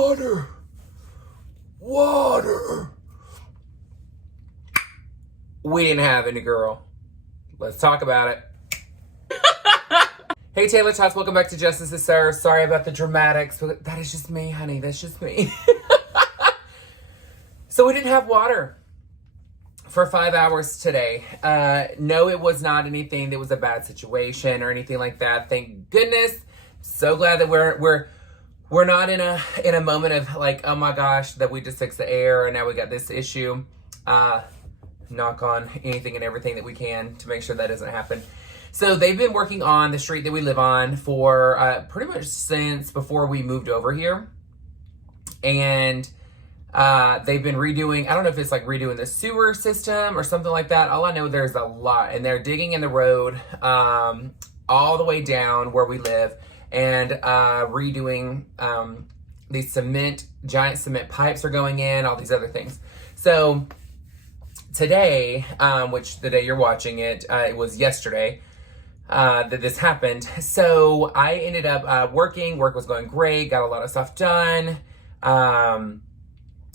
Water. Water. We didn't have any, girl. Let's talk about it. Hey, Taylor-tots, welcome back to Justice is Served. Sorry about the dramatics, but that is just me, honey. That's just me. So we didn't have water for 5 hours today. No, it was not anything that was a bad situation or anything like that. Thank goodness. So glad that we're not in a moment of like, oh my gosh, that we just fixed the air and now we got this issue. Knock on anything and everything that we can to make sure that doesn't happen. So they've been working on the street that we live on for pretty much since before we moved over here. And they've been redoing, I don't know if it's like redoing the sewer system or something like that. All I know, there's a lot. And they're digging in the road all the way down where we live and redoing these giant cement pipes are going in, all these other things. So today, which the day you're watching it, it was yesterday, that this happened. So I ended up work was going great, got a lot of stuff done,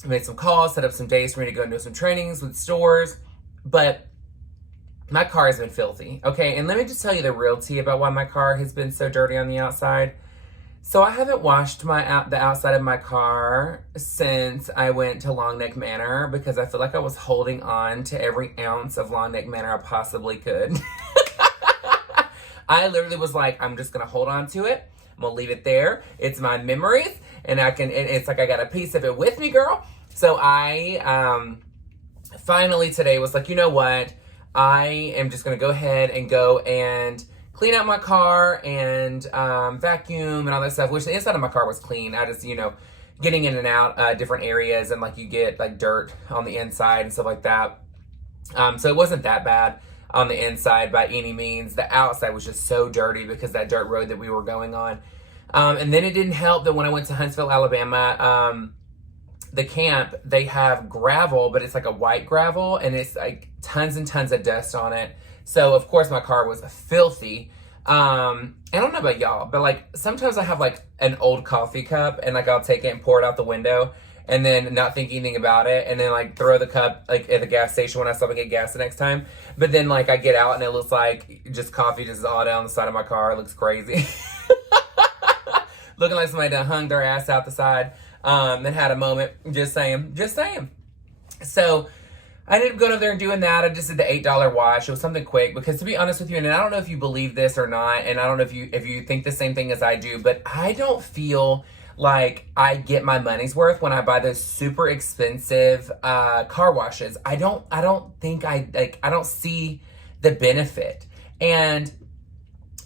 made some calls, set up some days for me to go and do some trainings with stores, but my car has been filthy, okay? And let me just tell you the real tea about why my car has been so dirty on the outside. So I haven't washed the outside of my car since I went to Long Neck Manor because I feel like I was holding on to every ounce of Long Neck Manor I possibly could. I literally was like, I'm just gonna hold on to it. I'm gonna leave it there. It's my memories, and it's like I got a piece of it with me, girl. So I finally today was like, you know what? I am just gonna go ahead and go and clean out my car and vacuum and all that stuff, which the inside of my car was clean. I just, getting in and out different areas, and like you get like dirt on the inside and stuff like that. So it wasn't that bad on the inside by any means. The outside was just so dirty because that dirt road that we were going on. And then it didn't help that when I went to Huntsville, Alabama, the camp, they have gravel, but it's like a white gravel, and it's like tons and tons of dust on it. So of course my car was filthy. I don't know about y'all, but like sometimes I have like an old coffee cup and like I'll take it and pour it out the window and then not think anything about it, and then like throw the cup like at the gas station when I stop and get gas the next time. But then like I get out and it looks like just coffee just all down the side of my car. It looks crazy. Looking like somebody done hung their ass out the side and had a moment. Just saying. So I ended up going over there and doing that. I just did the $8 wash. It was something quick because, to be honest with you, and I don't know if you believe this or not, and I don't know if you think the same thing as I do, but I don't feel like I get my money's worth when I buy those super expensive car washes. I don't see the benefit. And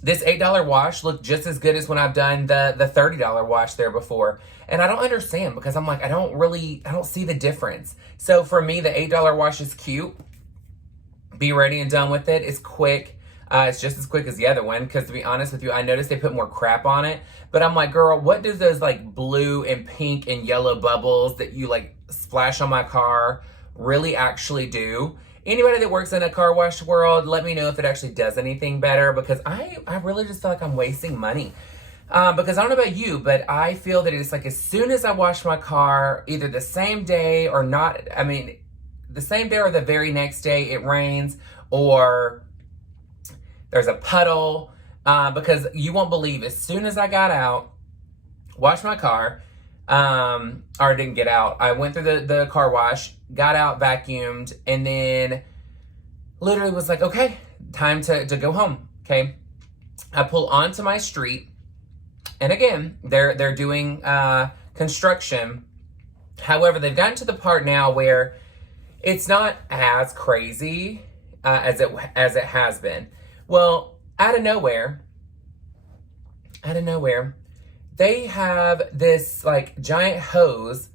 this $8 wash looked just as good as when I've done the $30 wash there before. And I don't understand because I'm like, I don't see the difference. So for me, the $8 wash is cute. Be ready and done with it. It's quick. It's just as quick as the other one because, to be honest with you, I noticed they put more crap on it. But I'm like, girl, what does those like blue and pink and yellow bubbles that you like splash on my car really actually do? Anybody that works in a car wash world, let me know if it actually does anything better, because I really just feel like I'm wasting money. Because I don't know about you, but I feel that it's like as soon as I wash my car, either the same day or not, the same day or the very next day, it rains or there's a puddle. Because you won't believe, as soon as I got out, washed my car, or didn't get out, I went through the car wash, got out, vacuumed, and then literally was like, okay, time to go home, okay? I pull onto my street, and again, they're doing construction. However, they've gotten to the part now where it's not as crazy as it has been. Well, out of nowhere, they have this like giant hose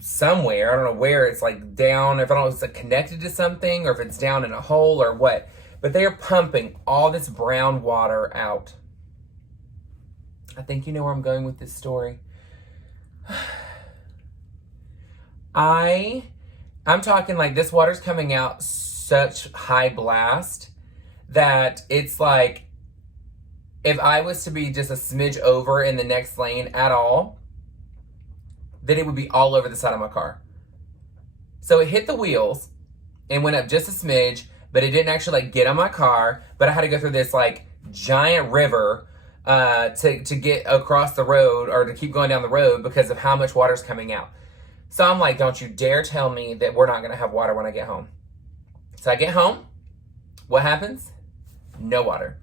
somewhere. I don't know where it's like down, if I don't know if it's like connected to something or if it's down in a hole or what, but they are pumping all this brown water out. I think you know where I'm going with this story. I'm talking like this water's coming out such high blast that it's like, if I was to be just a smidge over in the next lane at all, that it would be all over the side of my car. So it hit the wheels and went up just a smidge, but it didn't actually like get on my car. But I had to go through this like giant river to get across the road, or to keep going down the road, because of how much water's coming out. So I'm like, don't you dare tell me that we're not going to have water when I get home. So I get home. What happens? No water.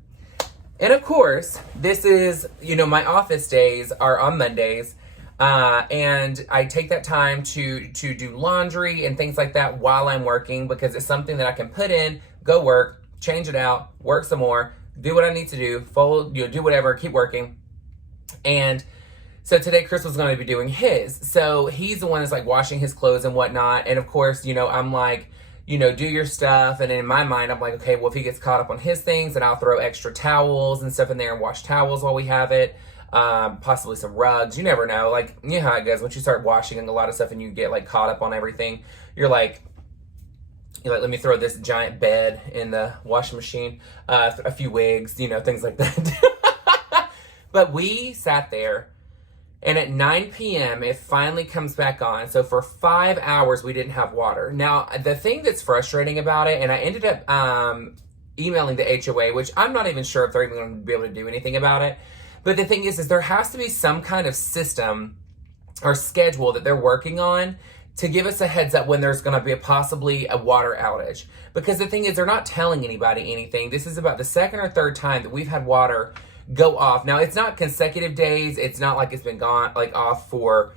And of course, this is, my office days are on Mondays. And I take that time to do laundry and things like that while I'm working, because it's something that I can put in, go work, change it out, work some more, do what I need to do, fold, do whatever, keep working. And so today Chris was going to be doing his. So he's the one that's like washing his clothes and whatnot. And of course, I'm like, do your stuff. And in my mind, I'm like, okay, well, if he gets caught up on his things, then I'll throw extra towels and stuff in there and wash towels while we have it. Possibly some rugs. You never know. Like, you know how it goes. Once you start washing a lot of stuff and you get like caught up on everything, you're like, let me throw this giant bed in the washing machine, a few wigs, things like that. But we sat there, and at 9 p.m., it finally comes back on. So for 5 hours, we didn't have water. Now, the thing that's frustrating about it, and I ended up emailing the HOA, which I'm not even sure if they're even going to be able to do anything about it. But the thing is there has to be some kind of system or schedule that they're working on to give us a heads up when there's going to be possibly a water outage. Because the thing is, they're not telling anybody anything. This is about the second or third time that we've had water go off. Now, it's not consecutive days. It's not like it's been gone off for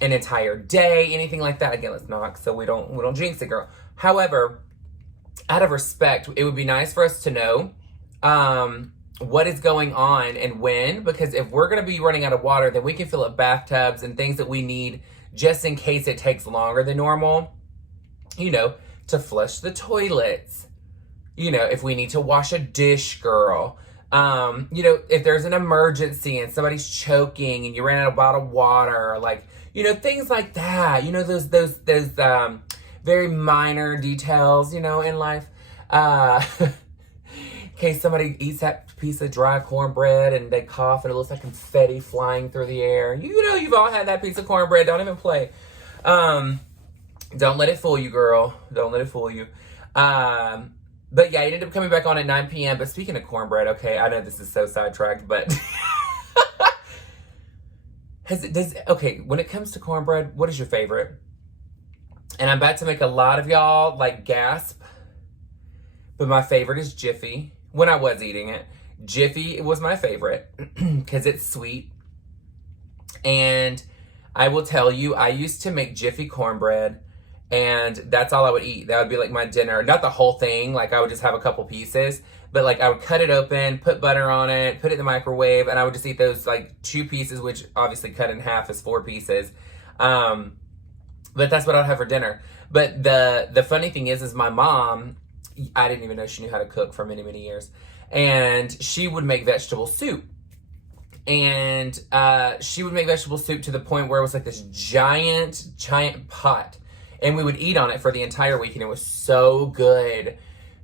an entire day, anything like that. Again, let's not, so we don't jinx it, girl. However, out of respect, it would be nice for us to know what is going on and when, because if we're going to be running out of water, then we can fill up bathtubs and things that we need just in case it takes longer than normal, to flush the toilets, if we need to wash a dish, girl. If there's an emergency and somebody's choking and you ran out of bottled water, like, things like that, those very minor details, in life. In case somebody eats that piece of dry cornbread and they cough and it looks like confetti flying through the air. You've all had that piece of cornbread. Don't even play. Don't let it fool you, girl. Don't let it fool you. But yeah, it ended up coming back on at 9 p.m. But speaking of cornbread, okay, I know this is so sidetracked, but when it comes to cornbread, what is your favorite? And I'm about to make a lot of y'all like gasp, but my favorite is Jiffy. When I was eating it, Jiffy was my favorite because it's sweet. And I will tell you, I used to make Jiffy cornbread, and that's all I would eat. That would be like my dinner. Not the whole thing, like I would just have a couple pieces, but like I would cut it open, put butter on it, put it in the microwave, and I would just eat those like 2 pieces, which obviously cut in half is 4 pieces. But that's what I'd have for dinner. But the funny thing is my mom, I didn't even know she knew how to cook for many, many years. And she would make vegetable soup. And she would make vegetable soup to the point where it was like this giant pot. And we would eat on it for the entire week, and it was so good.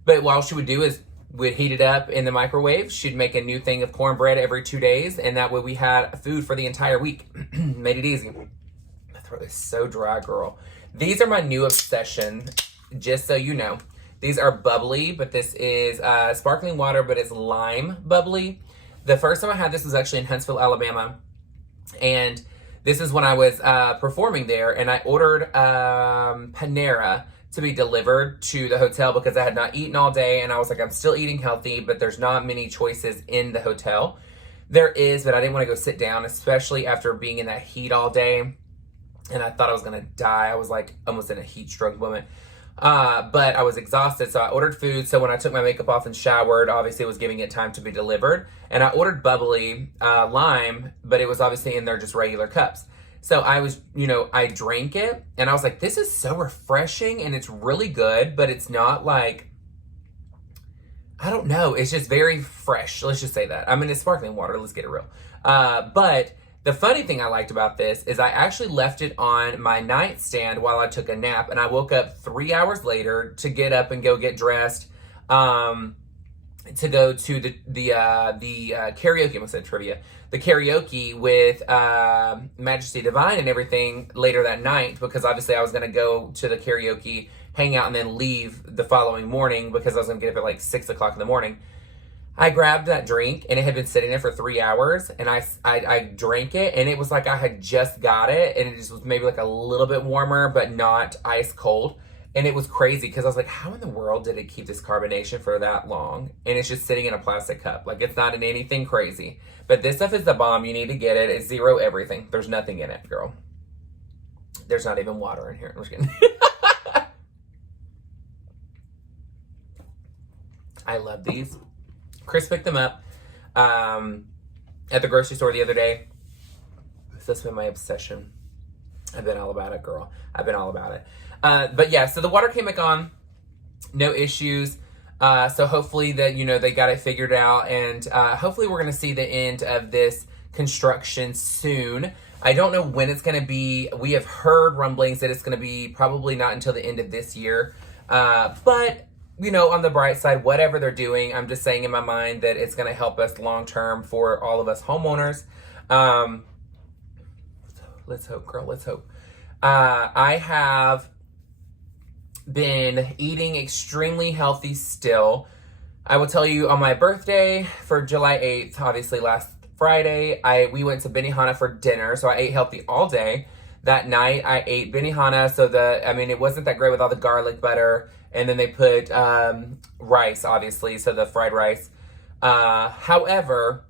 But what she would do is we'd heat it up in the microwave. She'd make a new thing of cornbread every 2 days, and that way we had food for the entire week. Made it easy. My throat is so dry, girl. These are my new obsession, just so you know. These are bubbly, but this is sparkling water, but it's lime bubbly. The first time I had this was actually in Huntsville, Alabama. And this is when I was performing there, and I ordered Panera to be delivered to the hotel because I had not eaten all day, and I was like, I'm still eating healthy, but there's not many choices in the hotel. There is, but I didn't want to go sit down, especially after being in that heat all day, and I thought I was going to die. I was like almost in a heat stroke moment. But I was exhausted, so I ordered food. So when I took my makeup off and showered, obviously it was giving it time to be delivered. And I ordered bubbly lime, but it was obviously in there just regular cups. So I was, I drank it, and I was like, this is so refreshing, and it's really good, but it's not like, I don't know, it's just very fresh. Let's just say that. I mean, it's sparkling water. Let's get it real. But the funny thing I liked about this is I actually left it on my nightstand while I took a nap, and I woke up 3 hours later to get up and go get dressed. And to go to the karaoke. I almost said trivia. The karaoke with Majesty Divine and everything later that night, because obviously I was going to go to the karaoke, hang out, and then leave the following morning because I was going to get up at like 6 o'clock in the morning. I grabbed that drink, and it had been sitting there for 3 hours, and I drank it, and it was like I had just got it, and it just was maybe like a little bit warmer, but not ice cold. And it was crazy because I was like, how in the world did it keep this carbonation for that long? And it's just sitting in a plastic cup. Like, it's not in anything crazy. But this stuff is the bomb. You need to get it. It's zero everything. There's nothing in it, girl. There's not even water in here. I'm just kidding. I love these. Chris picked them up at the grocery store the other day. That's been my obsession. I've been all about it, girl. I've been all about it. But yeah, so the water came back on. No issues. So hopefully that, they got it figured out. And hopefully we're going to see the end of this construction soon. I don't know when it's going to be. We have heard rumblings that it's going to be probably not until the end of this year. But on the bright side, whatever they're doing, I'm just saying in my mind that it's going to help us long term for all of us homeowners. Let's hope, girl. Let's hope. I have been eating extremely healthy still. I will tell you, on my birthday for July 8th, obviously last Friday, we went to Benihana for dinner, so I ate healthy all day. That night, I ate Benihana, so it wasn't that great with all the garlic butter, and then they put rice, obviously, so the fried rice. However,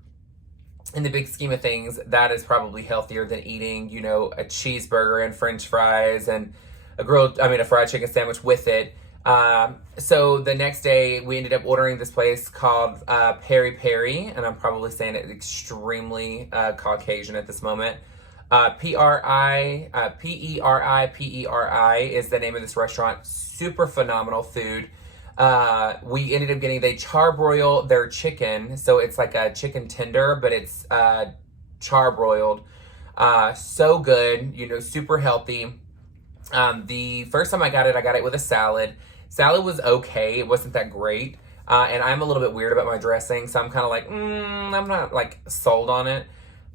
in the big scheme of things, that is probably healthier than eating, a cheeseburger and French fries and a fried chicken sandwich with it. So the next day, we ended up ordering this place called Peri Peri, and I'm probably saying it extremely Caucasian at this moment. Peri is the name of this restaurant. Super phenomenal food. We ended up getting, they charbroil their chicken, so it's like a chicken tender, but it's charbroiled. So good, super healthy. The first time I got it with a salad. Salad was okay. It wasn't that great. And I'm a little bit weird about my dressing, so I'm kind of like, I'm not like sold on it.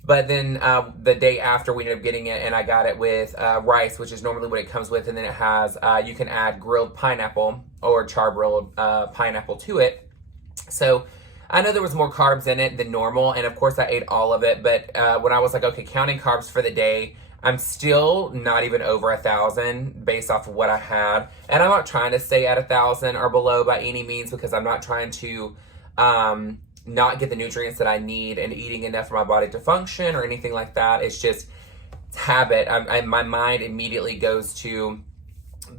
But then the day after, we ended up getting it, and I got it with rice, which is normally what it comes with. And then it has, you can add grilled pineapple or charbroiled pineapple to it. So I know there was more carbs in it than normal. And of course, I ate all of it. But when I was like, okay, counting carbs for the day, I'm still not even over 1,000 based off of what I had. And I'm not trying to stay at 1,000 or below by any means, because I'm not trying to not get the nutrients that I need and eating enough for my body to function or anything like that. It's just habit. My mind immediately goes to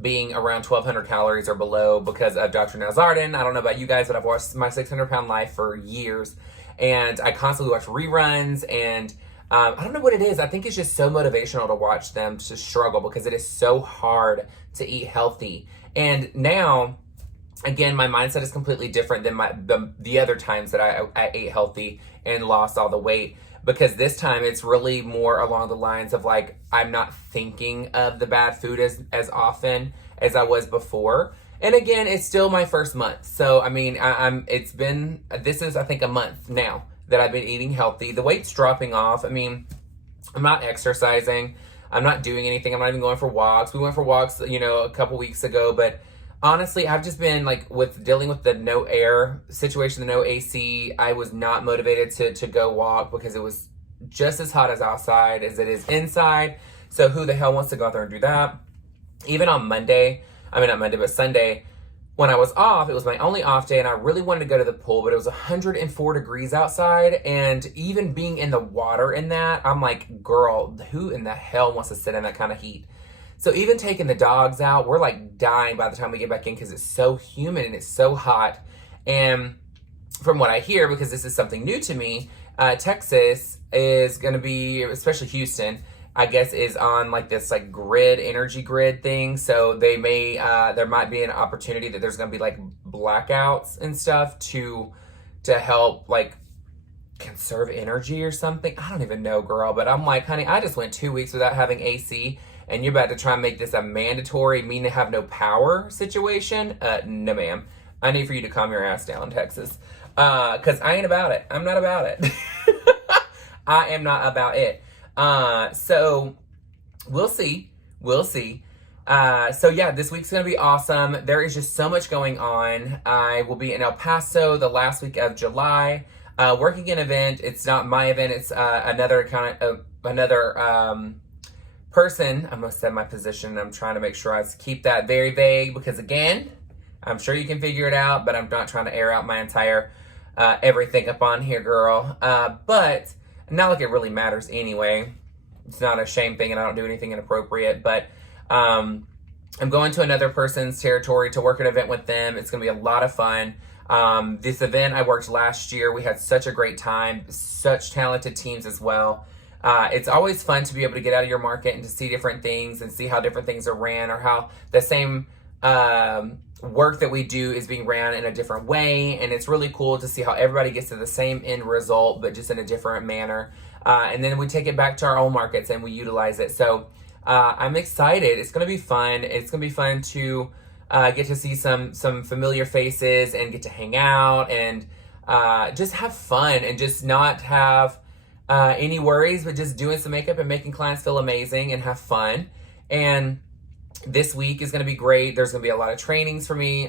being around 1,200 calories or below because of Dr. Nazardin. I don't know about you guys, but I've watched My 600-Pound Life for years, and I constantly watch reruns, and I don't know what it is. I think it's just so motivational to watch them to struggle because it is so hard to eat healthy. And now, again, my mindset is completely different than the other times that I ate healthy and lost all the weight, because this time it's really more along the lines of like, I'm not thinking of the bad food as often as I was before. And again, it's still my first month. So, this is, I think, a month now that I've been eating healthy. The weight's dropping off. I'm not exercising. I'm not doing anything. I'm not even going for walks. We went for walks, a couple weeks ago, but honestly, I've just been like dealing with the no air situation, the no AC. I was not motivated to go walk because it was just as hot as outside as it is inside. So who the hell wants to go out there and do that? Even on Sunday, when I was off, it was my only off day, and I really wanted to go to the pool, but it was 104 degrees outside, and even being in the water in that, I'm like, girl, who in the hell wants to sit in that kind of heat? So even taking the dogs out, we're like dying by the time we get back in because it's so humid and it's so hot. And from what I hear, because this is something new to me, Texas is going to be, especially Houston, I guess, is on like this like energy grid thing. So they may, there might be an opportunity that there's going to be like blackouts and stuff to help like conserve energy or something. I don't even know, girl. But I'm like, honey, I just went 2 weeks without having AC, and you're about to try and make this a mandatory mean to have no power situation? No, ma'am. I need for you to calm your ass down, Texas. Because I ain't about it. I'm not about it. I am not about it. So we'll see. We'll see. So yeah, this week's going to be awesome. There is just so much going on. I will be in El Paso the last week of July, working an event. It's not my event. It's another person. I must have my position. I'm trying to make sure I keep that very vague because, again, I'm sure you can figure it out, but I'm not trying to air out my entire everything up on here, girl. But not like it really matters anyway. It's not a shame thing, and I don't do anything inappropriate, but I'm going to another person's territory to work an event with them. It's going to be a lot of fun. This event I worked last year. We had such a great time, such talented teams as well. It's always fun to be able to get out of your market and to see different things and see how different things are ran, or how the same work that we do is being ran in a different way. And it's really cool to see how everybody gets to the same end result, but just in a different manner. And then we take it back to our own markets and we utilize it. So I'm excited. It's going to be fun. It's going to be fun to get to see some familiar faces and get to hang out and just have fun and just not have any worries, but just doing some makeup and making clients feel amazing and have fun. And this week is going to be great. There's going to be a lot of trainings for me,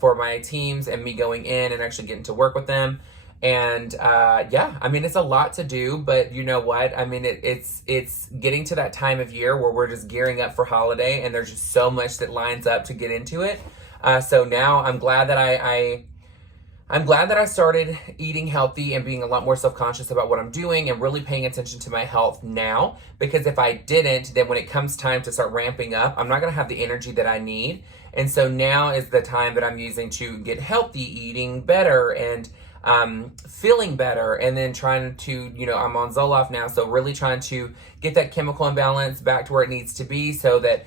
for my teams, and me going in and actually getting to work with them. And yeah, I mean, it's a lot to do, but you know what? I mean, it's getting to that time of year where we're just gearing up for holiday, and there's just so much that lines up to get into it. So now I'm glad that I'm glad that I started eating healthy and being a lot more self-conscious about what I'm doing and really paying attention to my health now, because if I didn't, then when it comes time to start ramping up, I'm not going to have the energy that I need. And so now is the time that I'm using to get healthy, eating better, and feeling better, and then trying to, I'm on Zoloft now, so really trying to get that chemical imbalance back to where it needs to be so that,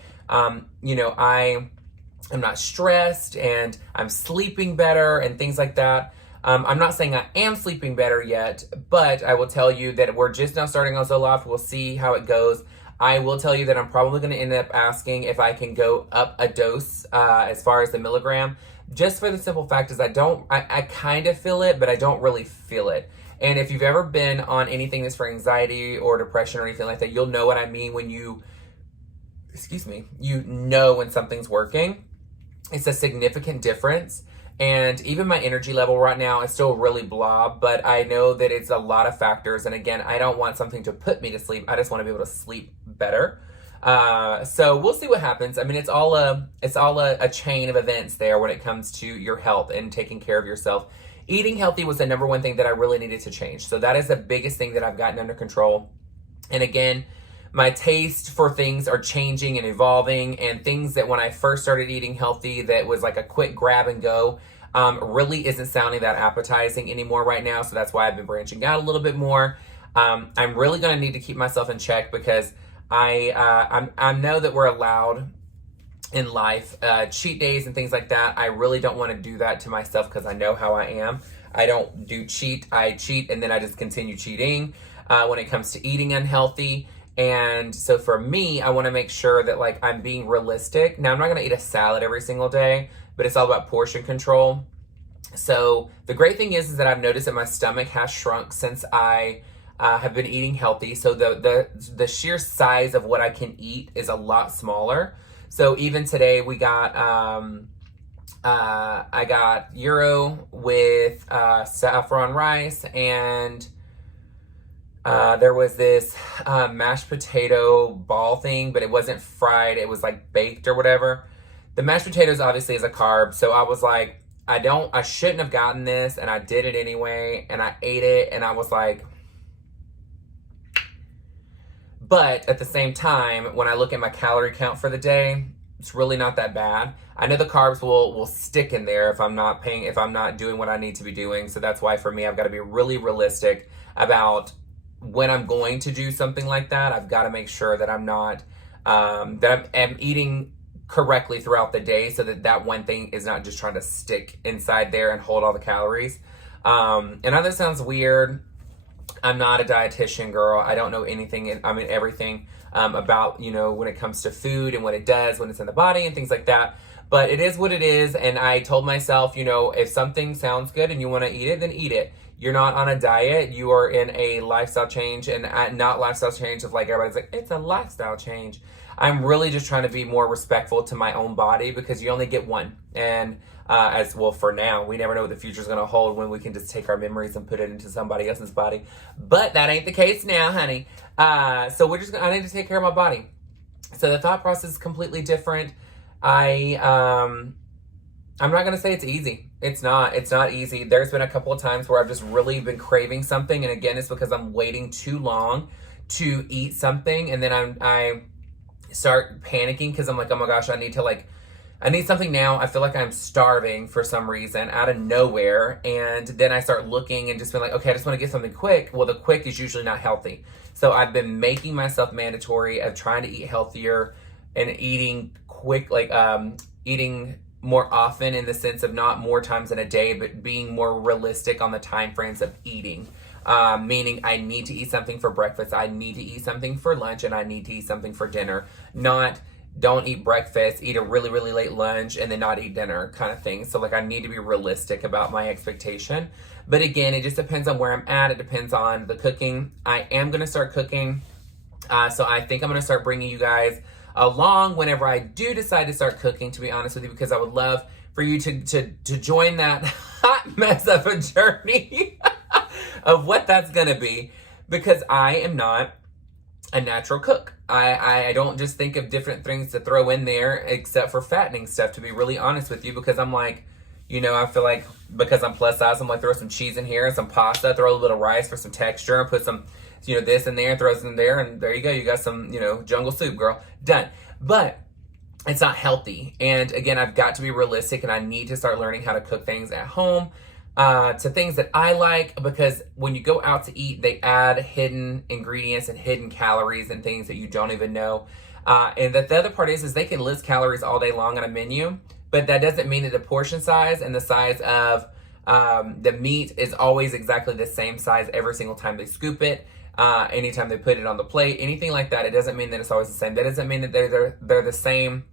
I'm not stressed and I'm sleeping better and things like that. I'm not saying I am sleeping better yet, but I will tell you that we're just now starting on Zoloft. We'll see how it goes. I will tell you that I'm probably going to end up asking if I can go up a dose as far as the milligram, just for the simple fact is I kind of feel it, but I don't really feel it. And if you've ever been on anything that's for anxiety or depression or anything like that, you'll know what I mean when you know when something's working. It's a significant difference. And even my energy level right now is still really blah, but I know that it's a lot of factors. And again, I don't want something to put me to sleep. I just want to be able to sleep better. So we'll see what happens. I mean, it's all a chain of events there when it comes to your health and taking care of yourself. Eating healthy was the number one thing that I really needed to change. So that is the biggest thing that I've gotten under control. And again, my taste for things are changing and evolving, and things that when I first started eating healthy that was like a quick grab and go really isn't sounding that appetizing anymore right now. So that's why I've been branching out a little bit more. I'm really going to need to keep myself in check because I know that we're allowed in life cheat days and things like that. I really don't want to do that to myself because I know how I am. I don't do cheat. I cheat and then I just continue cheating when it comes to eating unhealthy. And so for me, I want to make sure that like I'm being realistic. Now, I'm not going to eat a salad every single day, but it's all about portion control. So the great thing is that I've noticed that my stomach has shrunk since I have been eating healthy. So the sheer size of what I can eat is a lot smaller. So even today we got, I got gyro with saffron rice, and there was this mashed potato ball thing, but it wasn't fried. It was like baked or whatever. The mashed potatoes obviously is a carb. So I was like, I shouldn't have gotten this, and I did it anyway, and I ate it, and I was like, but at the same time, when I look at my calorie count for the day, it's really not that bad. I know the carbs will stick in there if I'm not doing what I need to be doing. So that's why for me, I've got to be really realistic about when I'm going to do something like that. I've got to make sure that I'm not, that I'm eating correctly throughout the day, so that one thing is not just trying to stick inside there and hold all the calories. And I know that sounds weird. I'm not a dietitian, girl. I don't know anything. I mean, everything about, when it comes to food and what it does when it's in the body and things like that. But it is what it is, and I told myself, you know, if something sounds good and you want to eat it, then eat it. You're not on a diet. You are in a lifestyle change, and not lifestyle change of like everybody's like, it's a lifestyle change. I'm really just trying to be more respectful to my own body because you only get one. And as well, for now, we never know what the future is going to hold when we can just take our memories and put it into somebody else's body. But that ain't the case now, honey. So I need to take care of my body. So the thought process is completely different. I'm not gonna say it's easy. It's not easy. There's been a couple of times where I've just really been craving something, and again, it's because I'm waiting too long to eat something, and then I start panicking because I'm like, oh my gosh, I need something now. I feel like I'm starving for some reason out of nowhere, and then I start looking and just being like, okay, I just want to get something quick. Well, the quick is usually not healthy, so I've been making myself mandatory of trying to eat healthier and eating quick, like eating more often in the sense of not more times in a day, but being more realistic on the time frames of eating. Meaning I need to eat something for breakfast, I need to eat something for lunch, and I need to eat something for dinner. Not don't eat breakfast, eat a really, really late lunch, and then not eat dinner kind of thing. So like I need to be realistic about my expectation. But again, it just depends on where I'm at. It depends on the cooking. I am going to start cooking. So I think I'm going to start bringing you guys along whenever I do decide to start cooking, to be honest with you, because I would love for you to join that hot mess of a journey of what that's going to be, because I am not a natural cook. I don't just think of different things to throw in there except for fattening stuff, to be really honest with you, because I'm like, you know, I feel like because I'm plus size, I'm like, throw some cheese in here and some pasta, throw a little rice for some texture, and put some, you know, this in there, throw some in there, and there you go. You got some, you know, jungle soup, girl. Done. But it's not healthy. And again, I've got to be realistic, and I need to start learning how to cook things at home to things that I like, because when you go out to eat, they add hidden ingredients and hidden calories and things that you don't even know. And the other part is they can list calories all day long on a menu, but that doesn't mean that the portion size and the size of the meat is always exactly the same size every single time they scoop it. Anytime they put it on the plate, anything like that, it doesn't mean that it's always the same. That doesn't mean that they're the same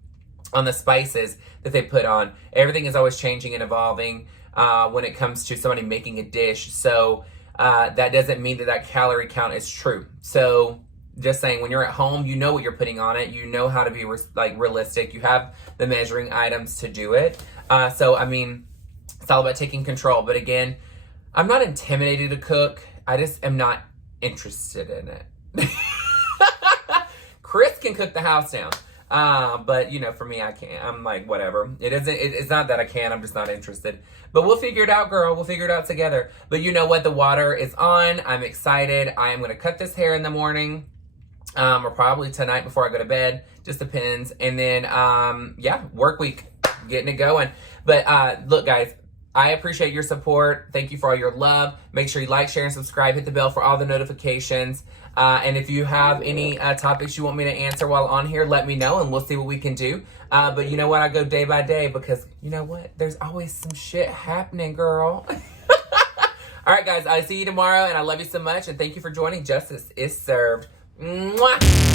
on the spices that they put on. Everything is always changing and evolving when it comes to somebody making a dish. So that doesn't mean that calorie count is true. So just saying, when you're at home, you know what you're putting on it. You know how to be realistic. You have the measuring items to do it. So I mean, it's all about taking control. But again, I'm not intimidated to cook. I just am not interested in it. Chris can cook the house down. But you know, for me, I can't. I'm like, whatever. It's not that I can't, I'm just not interested. But we'll figure it out, girl. We'll figure it out together. But you know what? The water is on. I'm excited. I am going to cut this hair in the morning. Or probably tonight before I go to bed. Just depends. And then, yeah, work week. Getting it going. But, look, guys, I appreciate your support. Thank you for all your love. Make sure you like, share, and subscribe. Hit the bell for all the notifications. And if you have any topics you want me to answer while on here, let me know, and we'll see what we can do. But you know what? I go day by day because, you know what? There's always some shit happening, girl. All right, guys. I'll see you tomorrow, and I love you so much. And thank you for joining. Justice is served. Mwah!